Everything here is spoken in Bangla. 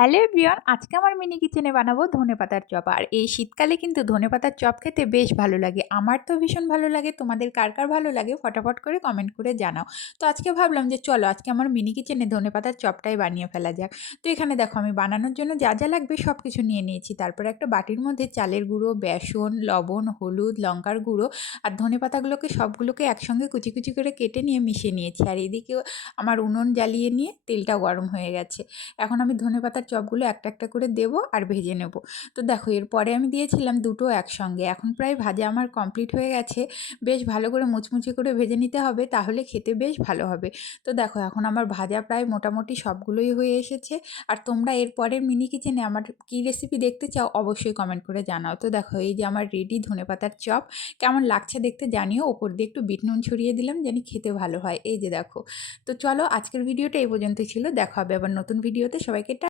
হ্যালো এভরিওয়ান, আজকে আমার মিনি কিচেনে বানাবো ধনেপাতার চপ। আর এই শীতকালে কিন্তু ধনেপাতার চপ খেতে বেশ ভালো লাগে। আমার তো ভীষণ ভালো লাগে, তোমাদের কার কার ভালো লাগে ফটাফট করে কমেন্ট করে জানাও। তো আজকে ভাবলাম যে চলো আজকে আমার মিনি কিচেনে ধনেপাতার চপটাই বানিয়ে ফেলা যাক। তো এখানে দেখো আমি বানানোর জন্য যা যা লাগবে সব কিছু নিয়ে নিয়েছি। তারপরে একটা বাটির মধ্যে চালের গুঁড়ো, বেসন, লবণ, হলুদ, লঙ্কার গুঁড়ো আর ধনেপাতাগুলোকে সবগুলোকে একসঙ্গে কুচি কুচি করে কেটে নিয়ে মিশিয়ে নিয়েছি। আর এদিকে আমার উনুন জ্বালিয়ে নিয়ে তেলটাও গরম হয়ে গেছে। এখন আমি ধনেপাতার চপগুলো একটা একটা করে দেবো আর ভেজে নেব। তো দেখো এরপরে আমি দিয়েছিলাম দুটো একসঙ্গে। এখন প্রায় ভাজা আমার কমপ্লিট হয়ে গেছে। বেশ ভালো করে মুচমুচে করে ভেজে নিতে হবে, তাহলে খেতে বেশ ভালো হবে। তো দেখো এখন আমার ভাজা প্রায় মোটামুটি সবগুলোই হয়ে এসেছে। আর তোমরা এরপরের মিনি কিচেনে আমার কী রেসিপি দেখতে চাও অবশ্যই কমেন্ট করে জানাও। তো দেখো এই যে আমার রেডি ধনেপাতার চপ, কেমন লাগছে দেখতে জানিও। ওপর দিয়ে একটু বিট নুন ছড়িয়ে দিলাম জানি খেতে ভালো হয়। এই যে দেখো। তো চলো আজকের ভিডিওটা এই পর্যন্তই ছিল। দেখা হবে আবার নতুন ভিডিওতে। সবাইকে